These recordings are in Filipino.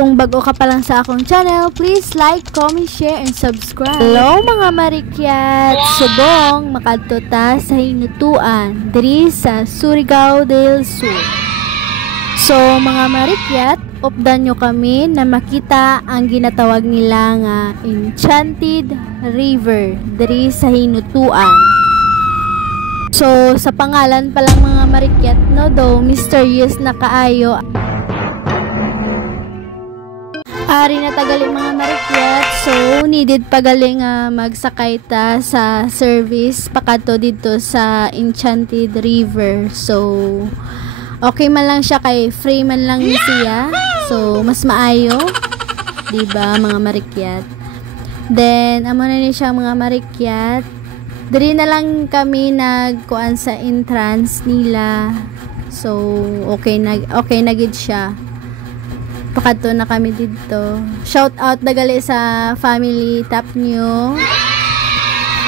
Kung bago ka pa lang sa akong channel, please like, comment, share, and subscribe. Hello mga marikyat! Subong makadto ta sa hinutuan diri sa Surigao del Sur. So mga marikyat, updan nyo kami na makita ang ginatawag nila nga Enchanted River diri sa hinutuan. So sa pangalan pa lang mga marikyat, no, though mysterious na kaayo. Ari na tagali mga marikyat, so needed pagali nga magsakay ta sa service pakadto dito sa Enchanted River. So okay man lang siya, kay free man lang siya, so mas maayo, diba mga marikyat. Then amo na ni siya mga marikyat, diri na lang kami nagkuan sa entrance nila. So okay na gid siya, pakadto na kami dito. Shout out dagali sa family Tap New,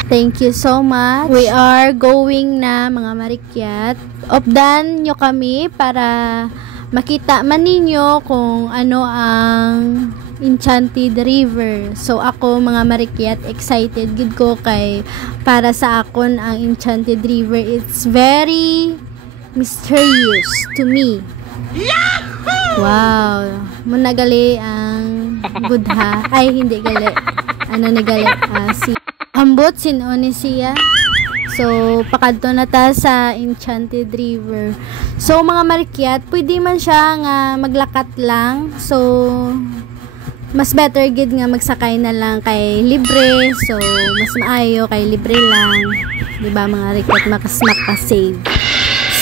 thank you so much. We are going na mga marikyat. Updan nyo kami para makita man ninyo kung ano ang Enchanted River. So ako mga marikyat, excited gid ko kay para sa akon ang Enchanted River, it's very mysterious to me. Wow, muna gali ang Buddha, ay hindi gali, ano ni gali, si Ambot sinoni siya. So pakadto na ta sa Enchanted River. So mga marikyat, pwede man siya nga maglakat lang, so mas better gid nga magsakay na lang kay libre. So mas maayo kay libre lang, diba mga marikyat, makasave.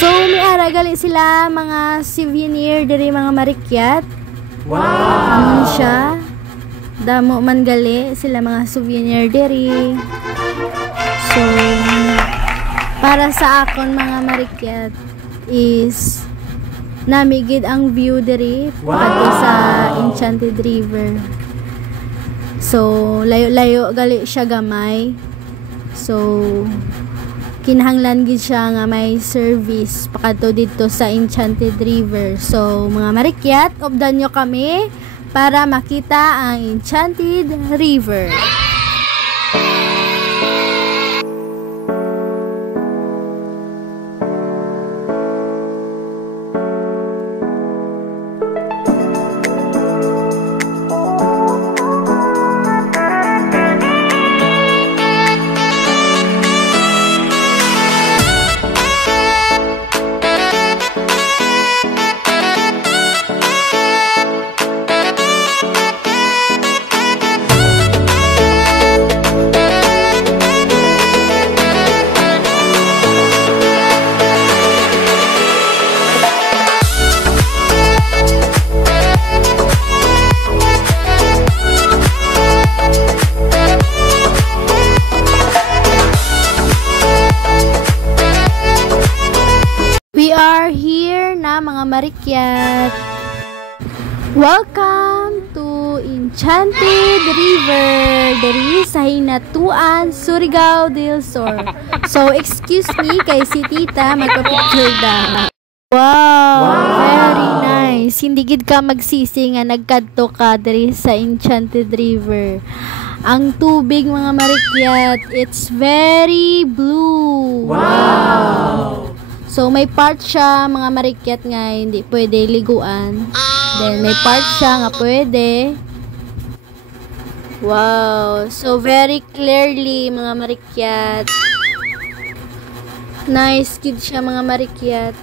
So may ara gali sila mga souvenir diri mga marikyat. Wow! Ano siya? Damo man gali sila mga souvenir diri. So para sa akon mga marikyat is namigid ang view diri padto sa Enchanted River. So layo-layo gali siya gamay. So kinahanglan gid siya nga may service pakadto dito sa Enchanted River. So mga marikyat, updan nyo kami para makita ang Enchanted River. We are here na mga marikyat. Welcome to Enchanted River diri sa Hinatuan, Surigao del Sur. So excuse me kay si tita magpa-picture da. Wow, very nice. Hindi gid ka magsisi nga nagkadto ka diri sa Enchanted River. Ang tubig mga marikyat, it's very blue. Wow! So may part siya mga marikyat nga hindi pwede liguan. Then may part siya nga pwede. Wow, so very clearly mga marikyat. Nice gid siya mga marikyat.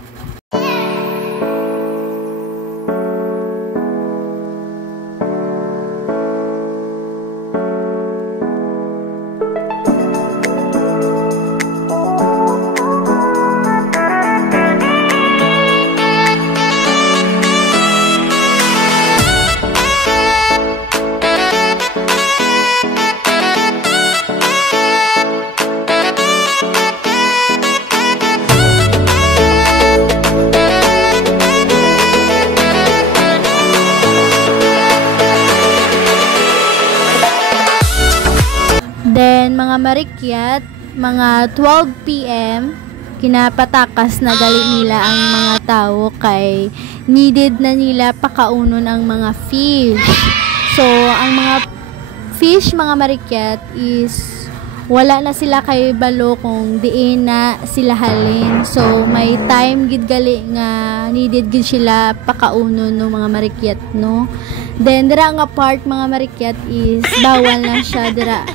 Then mga marikyat, mga 12 PM kinapatakas na gali nila ang mga tao kay needed na nila pakaunon ang mga fish. So, ang mga fish, mga marikyat, is wala na sila kay balo kung diin na sila halin. So, may time gid gali nga needed gid sila pakaunon no mga marikyat, no? Then, dira nga part mga marikyat is bawal na siya dira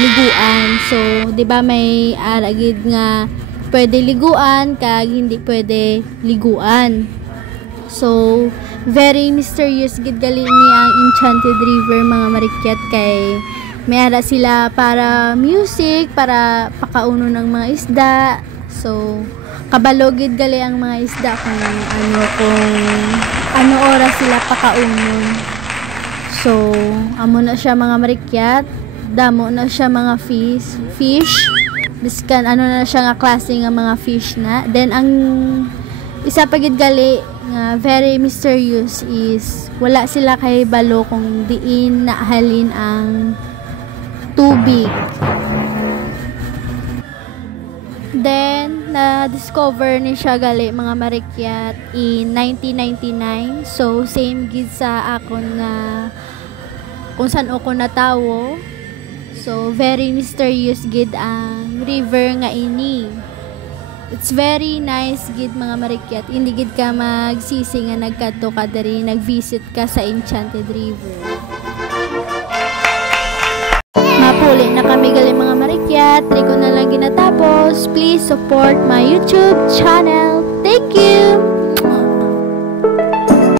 liguan. So, di ba may aragid nga pwede liguan kag hindi pwede liguan. So, very mysterious gid gali niya ang Enchanted River mga marikyat kay may ara sila para music, para pakauno ng mga isda. So, kabalo gid gali ang mga isda kung ano oras sila pakaunon. So, amo na siya mga marikyat, damo na siya mga fish. Biskan ano na siya nga klase nga mga fish na. Then ang isa pa gid gali nga very mysterious is wala sila kay balo kung diin na halin ang tubig. Then na-discover ni siya gali mga marikyat in 1999. So same gid sa akon nga kung saan ako natawo. So very mysterious gid ang river nga ini. It's very nice gid mga marikyat. Hindi gid ka magsisi nga nagkadto ka diri, nag-visit ka sa Enchanted River. Mapuli na kami gali mga marikyat. Di ko na lang ginatapos. Please support my YouTube channel. Thank you!